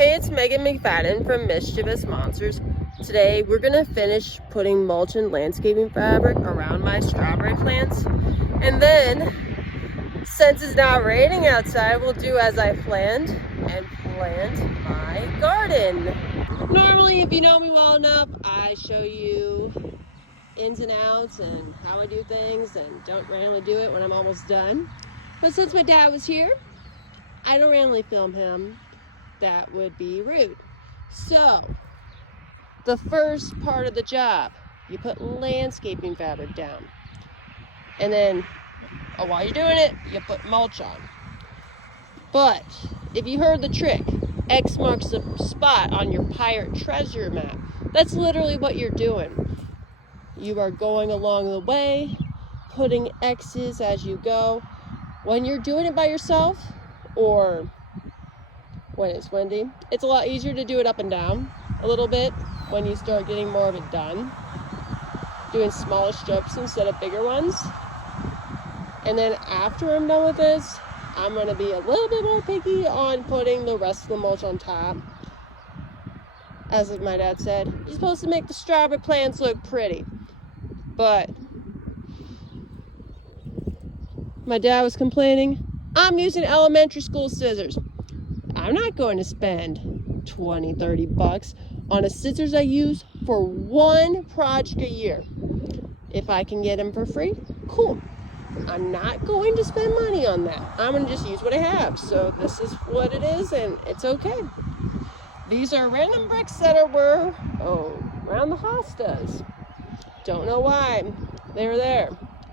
Hey, it's Megan McFadden from Mischievous Monsters. Today we're gonna finish putting mulch and landscaping fabric around my strawberry plants. And then, since it's not raining outside, we'll do as I planned and plant my garden. Normally, if you know me well enough, I show you ins and outs and how I do things and don't randomly do it when I'm almost done. But since my dad was here, I don't randomly film him. That would be rude. So, the first part of the job, you put landscaping fabric down. And then, while you're doing it, you put mulch on. But, if you heard the trick, X marks the spot on your pirate treasure map. That's literally what you're doing. You are going along the way, putting X's as you go. When you're doing it by yourself, or when it's windy, it's a lot easier to do it up and down a little bit when you start getting more of it done. Doing smaller strips instead of bigger ones. And then after I'm done with this, I'm going to be a little bit more picky on putting the rest of the mulch on top. As my dad said, you're supposed to make the strawberry plants look pretty. But my dad was complaining, I'm using elementary school scissors. I'm not going to spend 20, 30 bucks on a scissors I use for one project a year. If I can get them for free, cool. I'm not going to spend money on that. I'm going to just use what I have. So this is what it is, and it's okay. These are random bricks that were around the hostas. Don't know why they were there.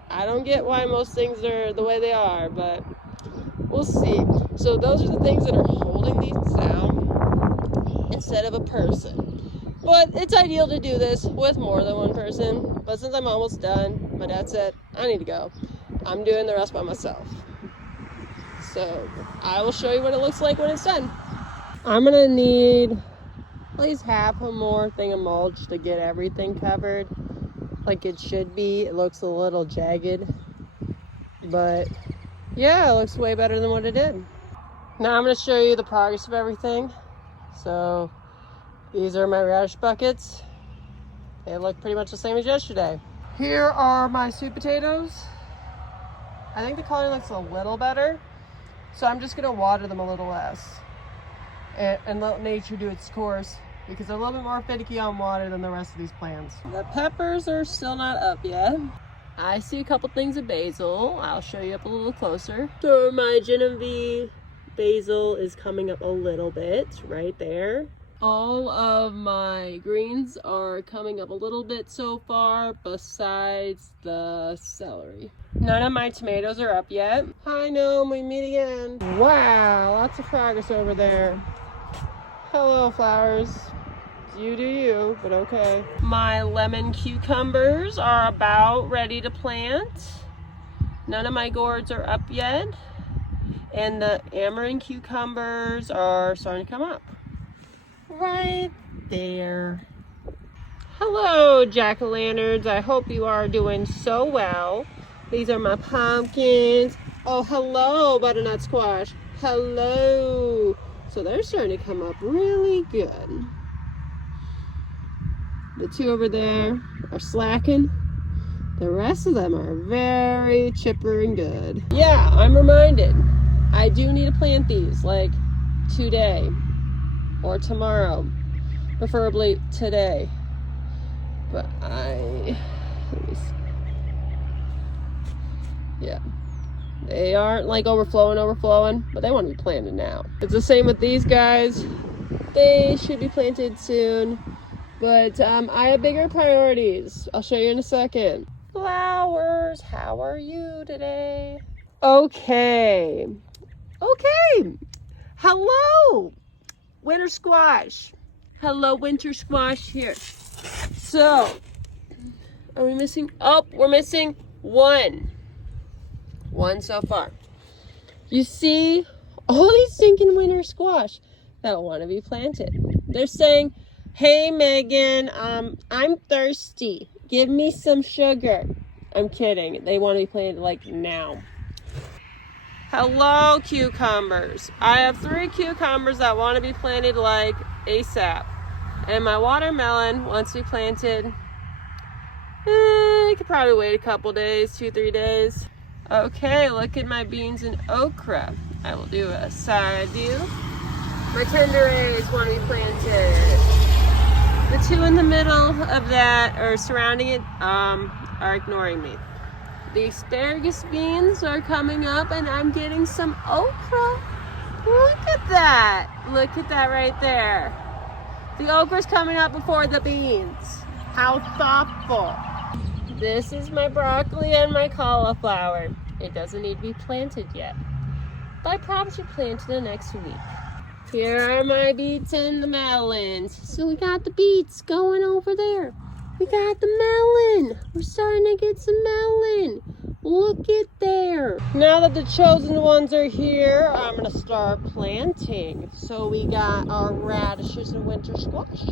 I don't get why most things are the way they are, but we'll see. So those are the things that are holding these down instead of a person. But it's ideal to do this with more than one person. But since I'm almost done, my dad said, I need to go. I'm doing the rest by myself. So I will show you what it looks like when it's done. I'm gonna need at least half a more thing of mulch to get everything covered like it should be. It looks a little jagged, but yeah, it looks way better than what it did. Now I'm going to show you the progress of everything. So these are my radish buckets. They look pretty much the same as yesterday. Here are my sweet potatoes. I think the color looks a little better. So I'm just going to water them a little less and let nature do its course, because they're a little bit more finicky on water than the rest of these plants. The peppers are still not up yet. I see a couple things of basil. I'll show you up a little closer. So my Genevieve basil is coming up a little bit right there. All of my greens are coming up a little bit so far, besides the celery. None of my tomatoes are up yet. Hi, Gnome, we meet again. Wow, lots of progress over there. Hello, flowers. You do you, but okay. My lemon cucumbers are about ready to plant. None of my gourds are up yet. And the amaranth cucumbers are starting to come up. Right there. Hello, jack-o'-lanterns. I hope you are doing so well. These are my pumpkins. Oh, hello, butternut squash. Hello. So they're starting to come up really good. The two over there are slacking. The rest of them are very chipper and good. Yeah, I'm reminded. I do need to plant these, like today or tomorrow. Preferably today. But let me see. Yeah. They aren't like overflowing, but they want to be planted now. It's the same with these guys. They should be planted soon. But I have bigger priorities. I'll show you in a second. Flowers, how are you today? Okay. Hello, winter squash. Hello, winter squash here. So, are we missing? Oh, we're missing one. One so far. You see all these stinking winter squash that want to be planted. They're saying, hey, Megan, I'm thirsty. Give me some sugar. I'm kidding. They want to be planted like now. Hello, cucumbers. I have 3 cucumbers that want to be planted like ASAP. And my watermelon wants to be planted. It could probably wait a couple days, 2-3 days. Okay, look at my beans and okra. I will do a side view. My tender A's want to be planted. The 2 in the middle of that, or surrounding it, are ignoring me. The asparagus beans are coming up and I'm getting some okra. Look at that. Look at that right there. The okra's coming up before the beans. How thoughtful. This is my broccoli and my cauliflower. It doesn't need to be planted yet, but I promise to plant in the next week. Here are my beets and the melons. So we got the beets going over there. We got the melon. We're starting to get some melon. Look at there. Now that the chosen ones are here, I'm gonna start planting. So we got our radishes and winter squash.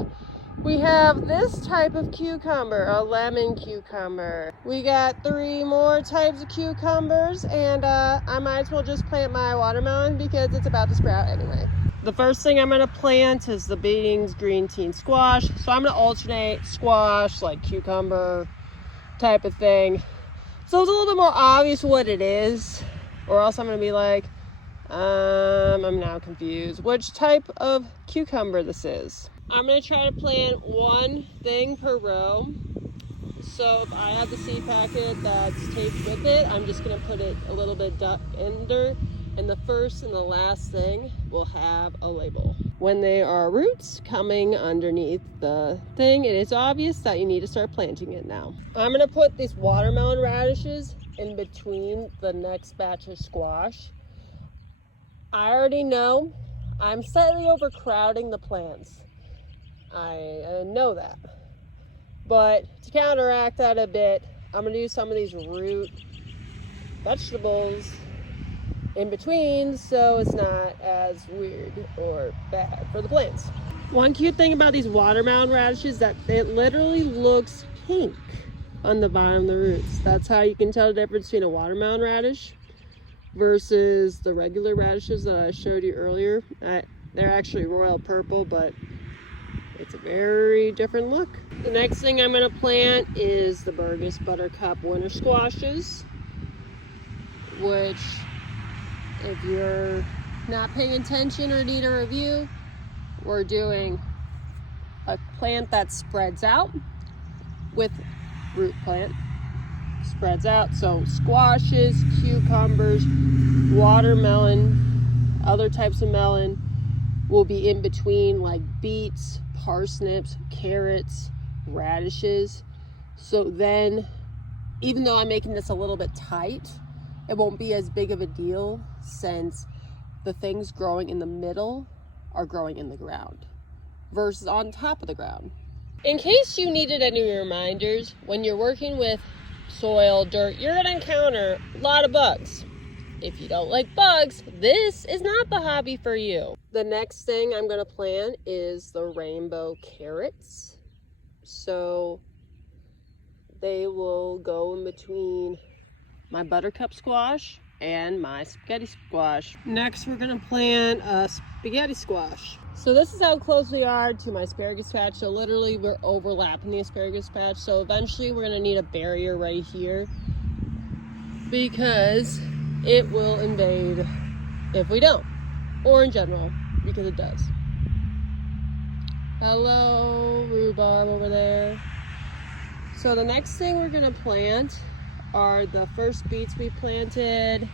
We have this type of cucumber, a lemon cucumber. We got 3 more types of cucumbers, and I might as well just plant my watermelon because it's about to sprout anyway. The first thing I'm gonna plant is the beans, green tea, and squash. So I'm gonna alternate squash, like cucumber type of thing. So it's a little bit more obvious what it is, or else I'm gonna be like, I'm now confused which type of cucumber this is. I'm gonna try to plant 1 thing per row. So if I have the seed packet that's taped with it, I'm just gonna put it a little bit under, and the first and the last thing will have a label. When there are roots coming underneath the thing, it is obvious that you need to start planting it now. I'm gonna put these watermelon radishes in between the next batch of squash. I already know I'm slightly overcrowding the plants. I know that. But to counteract that a bit, I'm gonna do some of these root vegetables in between so it's not as weird or bad for the plants. One cute thing about these watermelon radishes is that it literally looks pink on the bottom of the roots. That's how you can tell the difference between a watermelon radish versus the regular radishes that I showed you earlier. They're actually royal purple, but it's a very different look. The next thing I'm gonna plant is the Burgess Buttercup winter squashes, which, if you're not paying attention or need a review, we're doing a plant that spreads out with root plant. Spreads out, so squashes, cucumbers, watermelon, other types of melon will be in between, like beets, parsnips, carrots, radishes. So then, even though I'm making this a little bit tight, it won't be as big of a deal since the things growing in the middle are growing in the ground versus on top of the ground. In case you needed any reminders, when you're working with soil, dirt, you're gonna encounter a lot of bugs. If you don't like bugs, this is not the hobby for you. The next thing I'm gonna plant is the rainbow carrots. So they will go in between my buttercup squash and my spaghetti squash. Next, we're gonna plant a spaghetti squash. So this is how close we are to my asparagus patch. So literally we're overlapping the asparagus patch. So eventually we're gonna need a barrier right here because it will invade if we don't, or in general, because it does. Hello, rhubarb over there. So the next thing we're gonna plant are the first beets we planted.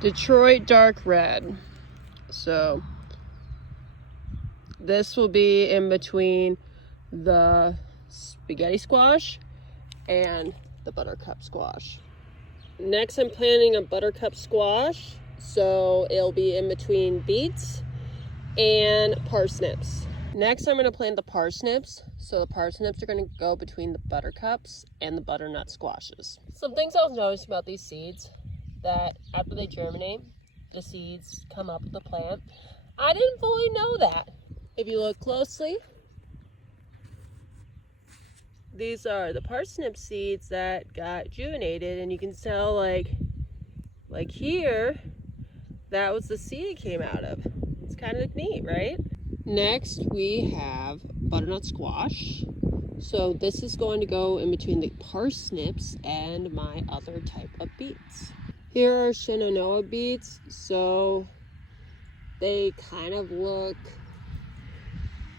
Detroit dark red. So this will be in between the spaghetti squash and the buttercup squash. Next, I'm planting a buttercup squash, so it'll be in between beets and parsnips. Next, I'm going to plant the parsnips, so the parsnips are going to go between the buttercups and the butternut squashes. Some things I was noticing about these seeds, that after they germinate, the seeds come up with the plant. I didn't fully know that. If you look closely, these are the parsnip seeds that got juvenated, and you can tell like here, that was the seed it came out of. It's kind of neat, right? Next, we have butternut squash. So this is going to go in between the parsnips and my other type of beets. Here are Shenandoah beets. So they kind of look,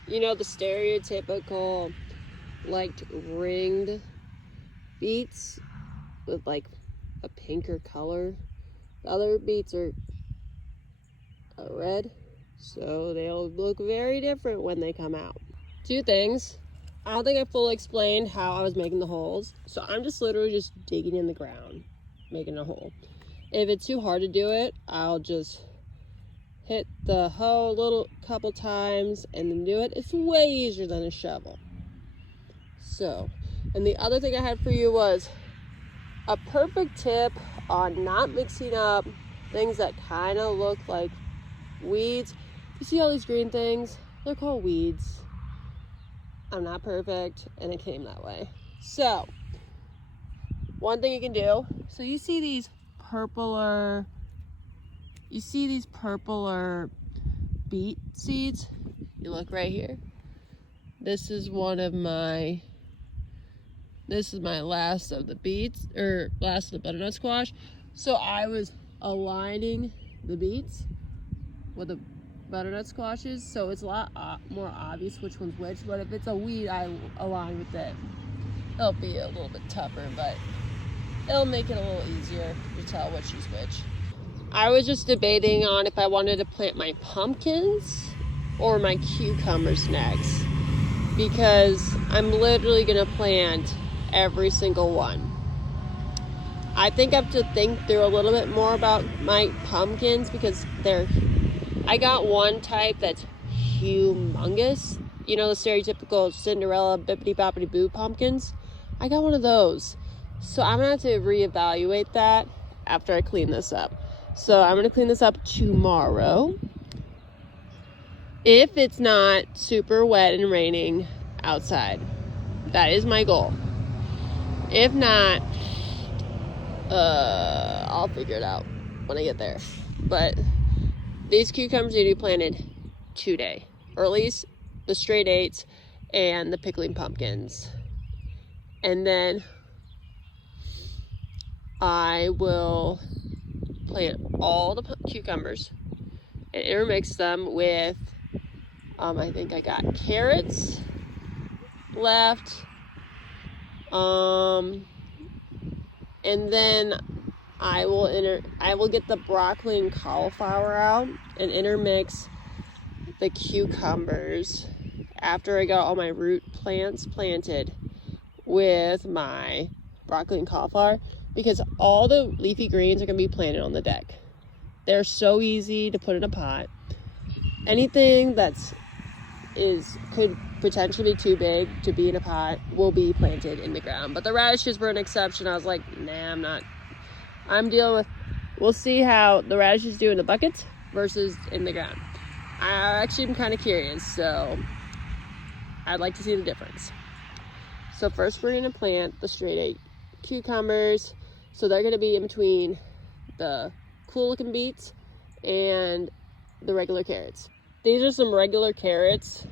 you know, the stereotypical like ringed beets with like a pinker color. The other beets are red, so they'll look very different when they come out. Two things. I don't think I fully explained how I was making the holes, so I'm just literally just digging in the ground, making a hole. If it's too hard to do it, I'll just hit the hoe a little couple times and then do it. It's way easier than a shovel. So, and the other thing I had for you was a perfect tip on not mixing up things that kind of look like weeds. You see all these green things? They're called weeds. I'm not perfect, and it came that way. So, one thing you can do, so you see these purpler beet seeds? You look right here. This is my last of the beets, or last of the butternut squash. So I was aligning the beets with the butternut squashes, so it's a lot more obvious which one's which. But if it's a weed, I align with it. It'll be a little bit tougher, but it'll make it a little easier to tell which is which. I was just debating on if I wanted to plant my pumpkins or my cucumbers next, because I'm literally gonna plant every single one. I think I have to think through a little bit more about my pumpkins, because I got one type that's humongous. You know, the stereotypical Cinderella bippity boppity boo pumpkins. I got one of those. So I'm gonna have to reevaluate that after I clean this up. So I'm gonna clean this up tomorrow, if it's not super wet and raining outside. That is my goal. If not, I'll figure it out when I get there. But these cucumbers need to be planted today, or at least the straight eights and the pickling pumpkins. And then I will plant all the cucumbers and intermix them with, I think I got carrots left. And then I will get the broccoli and cauliflower out and intermix the cucumbers after I got all my root plants planted with my broccoli and cauliflower, because all the leafy greens are going to be planted on the deck. They're so easy to put in a pot. Anything could potentially be too big to be in a pot will be planted in the ground. But the radishes were an exception. I was like, nah, I'm dealing with, we'll see how the radishes do in the buckets versus in the ground. I actually am kind of curious, so I'd like to see the difference. So first we're going to plant the straight eight cucumbers. So they're going to be in between the cool looking beets and the regular carrots. These are some regular carrots.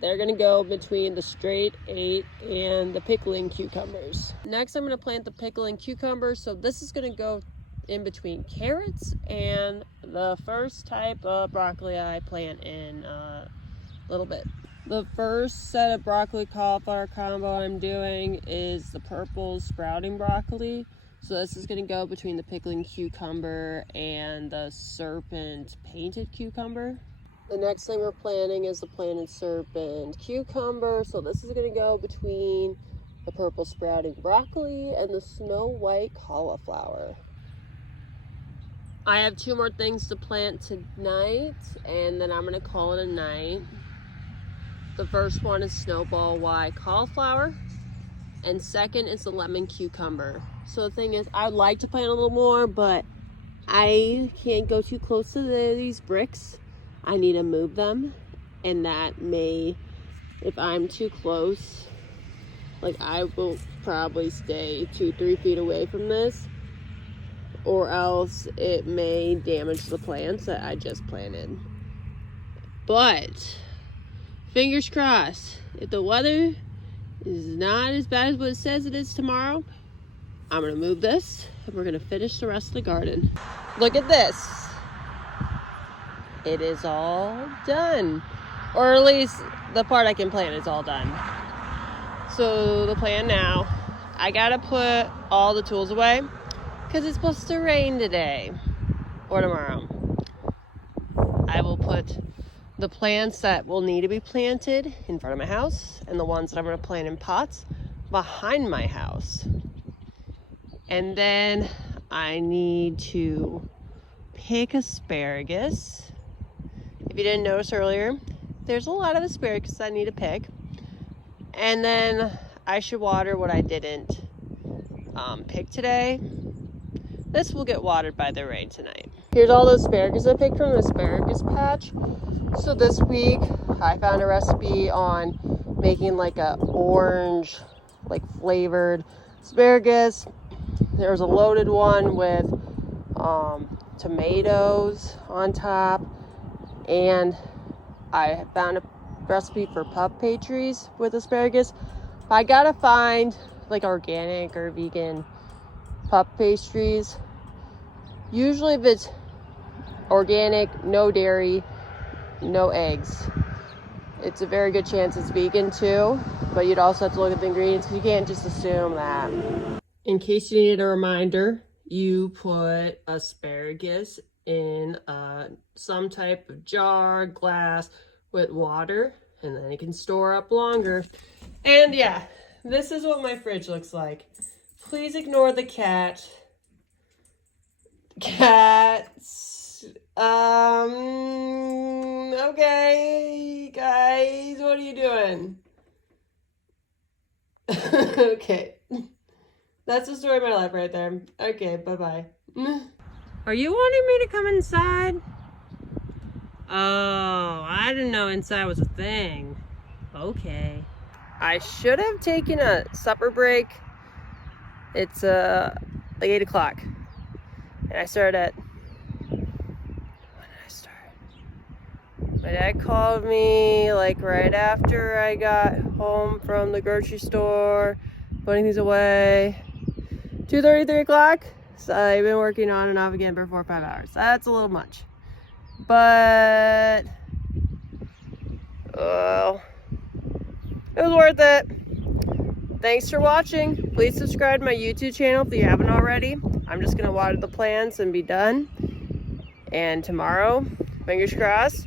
They're going to go between the straight eight and the pickling cucumbers. Next, I'm going to plant the pickling cucumbers. So this is going to go in between carrots and the first type of broccoli I plant in a little bit. The first set of broccoli cauliflower combo I'm doing is the purple sprouting broccoli. So this is going to go between the pickling cucumber and the serpent painted cucumber. The next thing we're planting is the planted serpent cucumber. So this is going to go between the purple sprouting broccoli and the snow white cauliflower. I have two more things to plant tonight, and then I'm going to call it a night. The first one is snowball white cauliflower, and second is the lemon cucumber. So the thing is, I'd like to plant a little more, but I can't go too close to these bricks. I need to move them, and that may, if I'm too close, Like, I will probably stay 2-3 feet away from this, or else it may damage the plants that I just planted. But fingers crossed, if the weather is not as bad as what it says it is tomorrow, I'm gonna move this and we're gonna finish the rest of the garden. Look at this. It is all done. Or at least the part I can plant is all done. So the plan now, I gotta put all the tools away because it's supposed to rain today or tomorrow. I will put the plants that will need to be planted in front of my house and the ones that I'm gonna plant in pots behind my house. And then I need to pick asparagus. If you didn't notice earlier, there's a lot of asparagus I need to pick. And then I should water what I didn't pick today. This will get watered by the rain tonight. Here's all the asparagus I picked from the asparagus patch. So this week I found a recipe on making like a orange, like flavored asparagus. There was a loaded one with tomatoes on top, and I found a recipe for puff pastries with asparagus. I gotta find like organic or vegan puff pastries. Usually if it's organic, no dairy, no eggs, it's a very good chance it's vegan too, but you'd also have to look at the ingredients because you can't just assume that. In case you needed a reminder, you put asparagus in some type of jar, glass with water, and then it can store up longer. And yeah, this is what my fridge looks like. Please ignore the cat. Cats. Okay, guys, what are you doing? Okay. That's the story of my life right there. Okay, bye-bye. Are you wanting me to come inside? Oh, I didn't know inside was a thing. Okay. I should have taken a supper break. It's like 8 o'clock. And I started at... When did I start? My dad called me like right after I got home from the grocery store, putting these away. 2:30, 3 o'clock. So I've been working on and off again for 4 or 5 hours. That's a little much. But, well, it was worth it. Thanks for watching. Please subscribe to my YouTube channel if you haven't already. I'm just gonna water the plants and be done. And tomorrow, fingers crossed,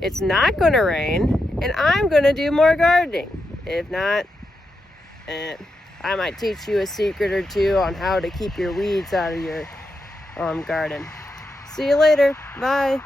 it's not gonna rain and I'm gonna do more gardening. If not, I might teach you a secret or two on how to keep your weeds out of your garden. See you later. Bye.